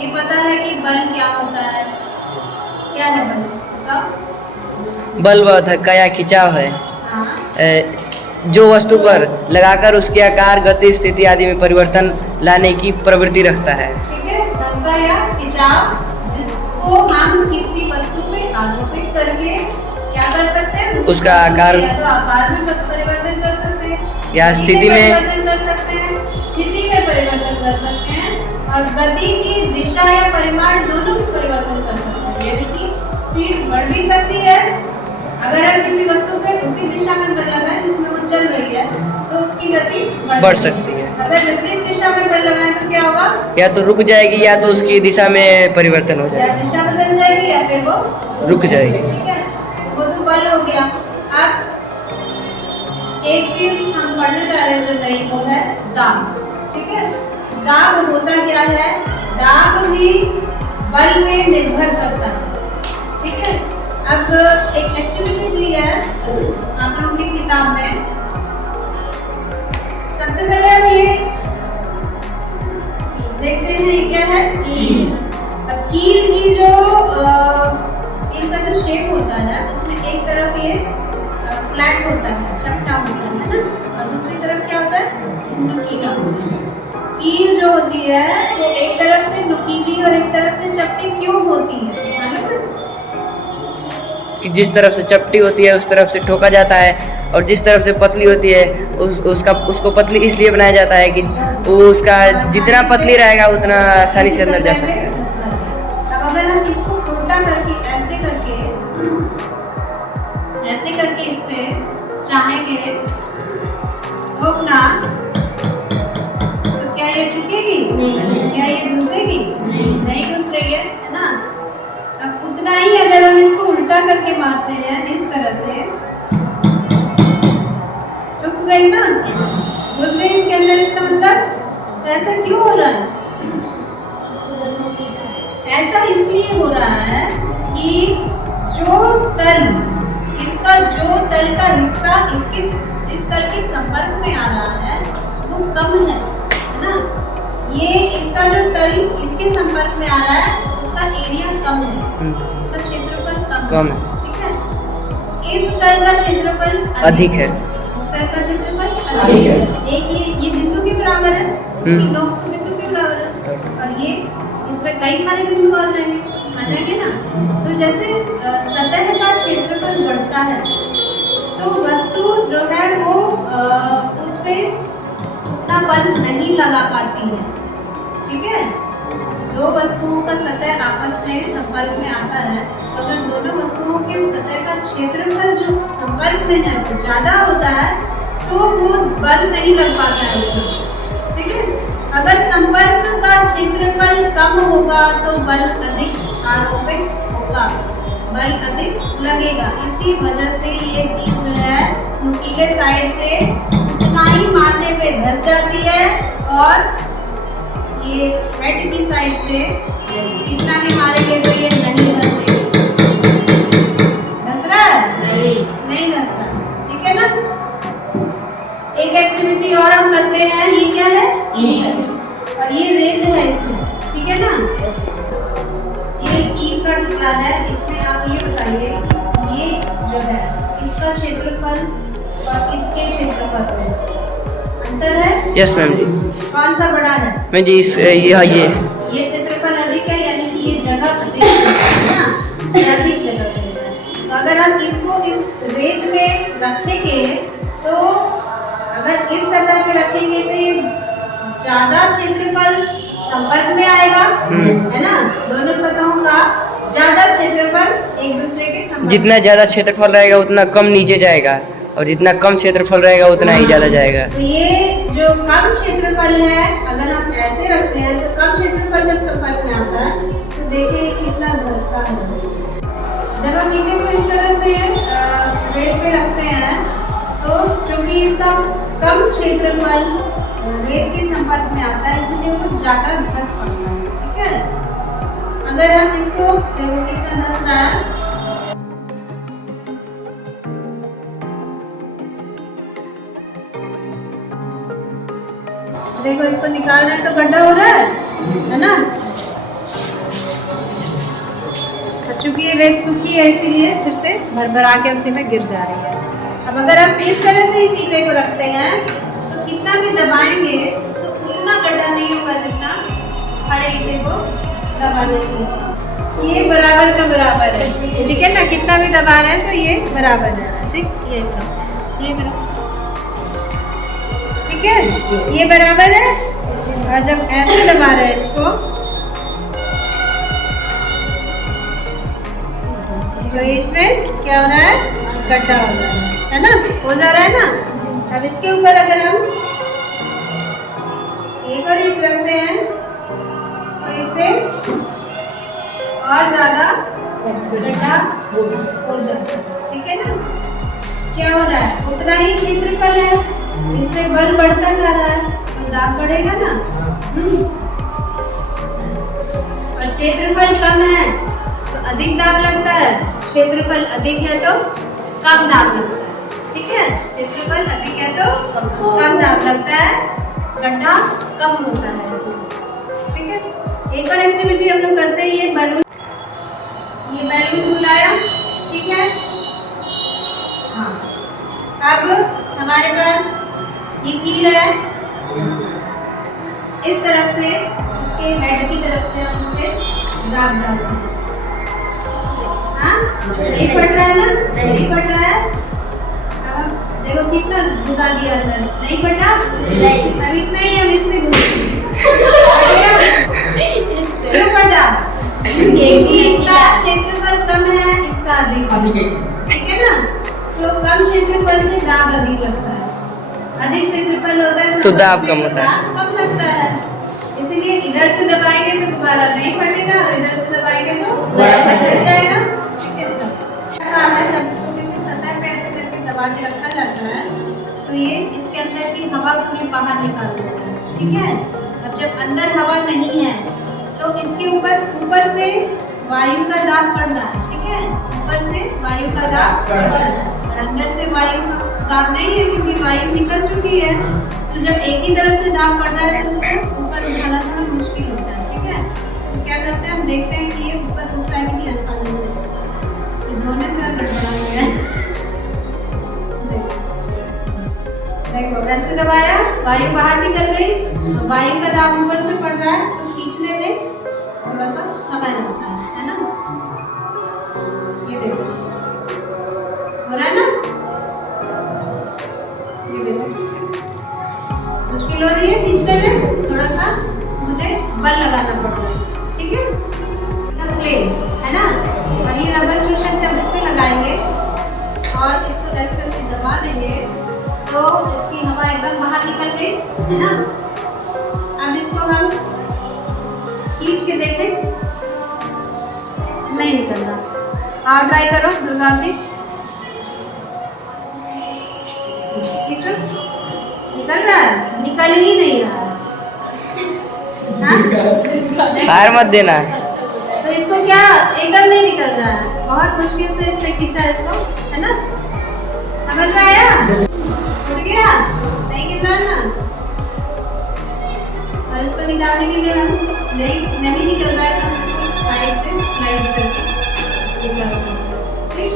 ये पता है कि बल क्या होता है? क्या है बल? बताओ। बल वह धक्का या खिंचाव है हाँ। जो वस्तु पर लगाकर उसके आकार, गति, स्थिति आदि में परिवर्तन लाने की प्रवृत्ति रखता है। ठीक है, धक्का या खिंचाव जिसको हम किसी वस्तु पे आरोपित करके क्या कर सकते हैं? उसका आकार या तो आकार में परिवर्तन कर सकते हैं, या स्थिति में परिवर्तन कर सकते हैं, स्थिति में परिवर्तन कर सकते हैं और गति की दिशा या परिमाण दोनों में परिवर्तन कर सकते हैं। यानी कि स्पीड बढ़ भी सकती है अगर हम किसी वस्तु पे उसी दिशा में बल लगाएं जिसमें वो चल रही है तो उसकी गति बढ़ सकती है। अगर विपरीत दिशा में बल लगाएं तो क्या होगा? या तो रुक जाएगी या तो उसकी दिशा में परिवर्तन हो या जाएगा, दिशा बदल जाएगी या फिर वो रुक जाएगी। ठीक है, तो वो तो बल हो गया। अब एक चीज हम पढ़ने जा रहे हैं जो नई वो है दाब। ठीक है, दाब होता क्या है? दाब भी बल में निर्भर करता है। ठीक है, अब एक एक्टिविटी दी है आप लोगों की किताब में। सबसे पहले हम ये देखते हैं ये क्या है? कील। अब कील की जो इनका जो शेप होता है उसमें एक तरफ ये फ्लैट होता है, चपटा होता है ना, और दूसरी तरफ क्या होता है? नुकीला होता है। कील जो होती है वो एक तरफ से नुकीली और एक तरफ से चपटी क्यों होती है मालूम है? कि जिस तरफ से चपटी होती है उस तरफ से ठोका जाता है और जिस तरफ से पतली होती है उसको पतली इसलिए बनाया जाता है कि वो उसका जितना पतली रहेगा उतना आसानी से अंदर जा सके। अब अगर हम इसको उल्टा करके ऐसे करके इस पे चाहेंगे ठोकना तो क्या ये ठुकेगी? क्या ये घुसेगी? नहीं घुस रही है ना। अब उतना ही अगर हम इसको उल्टा करके मारते हैं इस तरह से, ठुक गई ना, घुस गई इसके अंदर, इसका मतलब तो ऐसा क्यों हो रहा है? ऐसा इसलिए हो रहा है कि जो तल का हिस्सा इस तल के संपर्क में आ रहा है वो कम है ना। ये इसका जो तल इसके संपर्क में आ रहा है उसका एरिया कम है, उसका क्षेत्रफल कम है। ठीक है, इस तल का क्षेत्रफल अधिक है, इस तल का क्षेत्रफल अधिक है। एक ये बिंदु के बराबर है, इसकी नोक तो बिंदु के बराबर है और ये इसमें कई सारे बिंदु आ जाएंगे ना। तो जैसे सतह का क्षेत्रफल बढ़ता है तो वस्तु जो है वो उस पे उतना बल नहीं लगा पाती है। ठीक है, दो वस्तुओं का सतह आपस में संपर्क में आता है तो अगर दोनों वस्तुओं के सतह का क्षेत्रफल जो संपर्क में है वो ज्यादा होता है तो वो बल नहीं लग पाता है। ठीक है, अगर संपर्क का क्षेत्रफल कम होगा तो बल अधिक आरोपित होगा, बल अधिक लगेगा। इसी वजह से ये कील जो है नुकीले साइड से उतना ही मारने पे धंस जाती है और ये हेड की साइड से जितना भी मारेंगे तो ये नहीं धंसेगी। धंस रहा है? नहीं धंस रहा। ठीक है ना। एक एक्टिविटी और हम करते हैं, ये क्या है? ईंट, और ये रेत है इसमें। ठीक है ना, ये ईंट का टुकड़ा है। इसमें आप ये बताइए कि ये जो है इसका क्षेत्रफल और इसके क्षेत्रफल में अंतर है? यस मैम जी। कौन सा बड़ा है? मैम जी ये क्षेत्रफल अधिक है यानी कि ये जगह अधिक है ना, अधिक जगह है। तो अगर हम इसको इस रेत में रखेंगे तो अगर इस सतह पे रखेंगे तो ये ज्यादा क्षेत्रफल संपर्क में आएगा है ना, दोनों सतहों का ज्यादा क्षेत्रफल एक दूसरे के संपर्क। जितना ज्यादा क्षेत्रफल रहेगा उतना कम नीचे जाएगा और जितना कम क्षेत्रफल रहेगा उतना ही ज्यादा जाएगा। तो ये जो कम क्षेत्रफल है अगर हम ऐसे रखते हैं तो कम क्षेत्रफल जब संपर्क में आता है तो देखिए कितना धंसता है। जब हम ईंटे को इस तरह से रेत पे रखते हैं तो क्योंकि इसका कम क्षेत्रफल रेत के संपर्क में आता है इसलिए वो ज्यादा धंस पड़ता है। ठीक है, अगर हम इसको देखो कितना धंस रहा है, देखो इसको निकाल रहे हैं तो गड्ढा हो रहा है ना। चूंकि ये रेत सूखी है इसीलिए फिर से भरभरा के उसी में गिर जा रही है। अब अगर हम इस तरह से इस ईंटे को रखते हैं तो कितना भी दबाएंगे तो उतना गड्ढा नहीं होगा जितना खड़े ईंटे को दबाने से। ये बराबर का बराबर है, ठीक है ना। कितना भी दबा रहे हैं तो ये बराबर है, ठीक। ये बराबर, ठीक है, ये बराबर है। और जब ऐसे दबा रहे हैं इसको तो इसमें क्या हो रहा है, गड्ढा हो रहा है ना, हो जा रहा है ना। अब इसके ऊपर अगर हम एक और ईंट रखते हैं तो इससे और ज्यादा गड्ढा हो जाता है, ठीक है ना। क्या हो रहा है, उतना ही क्षेत्रफल है, इसमें बल बढ़ता जा रहा है तो दाब बढ़ेगा ना। और क्षेत्रफल कम है तो अधिक दाब लगता है, क्षेत्रफल अधिक है तो कम दाब लगता है, ठीक है। क्षेत्रफल अधिक है तो कम दाब लगता है, गड्ढा कम होता है, ठीक है। एक और एक्टिविटी हम लोग करते हैं, ये बैलून बुलाया, ठीक है। हाँ, अब हमारे पास ये कील है, इस तरफ से इसके हेड की तरफ से हम इस पे दाब डालते हैं। नहीं पड़ रहा है ना, नहीं पड़ रहा है। अब देखो कितना घुसा दिया अंदर, नहीं पड़ा, अब इतना ही हम इससे क्यों पड़ा, क्योंकि इसका क्षेत्रफल कम है, इसका अधिक है, ठीक है ना। तो कम क्षेत्रफल से दाब अधिक लगता है, अधिक क्षेत्रफल होता है तो दाब कम होता है, कम लगता है। इसीलिए इधर से दबाएंगे तो दोबारा नहीं फटेगा और इधर से दबाएंगे तो फट जाएगा। जब इसको किसी सतह पे ऐसे करके दबा के रखा जाता है तो ये इसके अंदर की हवा पूरी बाहर निकाल देता है, ठीक है। अब जब अंदर हवा नहीं है तो इसके ऊपर से वायु का दाब पड़ रहा है, ठीक है। ऊपर से वायु का दाब पड़ रहा है और अंदर से वायु का दाब नहीं है क्योंकि वायु निकल चुकी है। तो जब एक ही तरफ से दाब पड़ रहा है तो उसको ऊपर उठाना थोड़ा मुश्किल होता है, ठीक है। तो क्या करते हैं, हम देखते हैं कि ये ऊपर उठ रहा है कि नहीं आसानी से, धोने से गड़बड़ा गया। देखो वैसे दबाया, वायु बाहर निकल गई, तो वायु का दाब ऊपर से पड़ रहा है तो खींचने में थोड़ा सा समय लगता है ना। ये देखो हो रहा है ना, ये देखो मुश्किल हो रही है खींचने में, थोड़ा सा मुझे बल लगाना पड़ रहा है, ठीक है। प्लेन है ना, और ये रबर चूषक जब इस पे लगाएंगे और इसको ऐसे करके दबा देंगे तो इसकी हवा एकदम बाहर निकल गई, है ना। अब इसको हम खींच के देखें, नहीं निकल रहा। और ट्राई करो दुर्गा जी, खींचो, निकल रहा है, निकल ही नहीं रहा है। हार मत देना। तो इसको क्या एकदम नहीं निकल रहा है, बहुत मुश्किल से इसने खींचा इसको, है ना। समझ में आया, उठ गया, नहीं गिर रहा ना। और इसको निकालने के लिए हम नहीं निकल रहा है तो हम इसको साइड से स्लाइड करके निकाल सकते हैं, ठीक।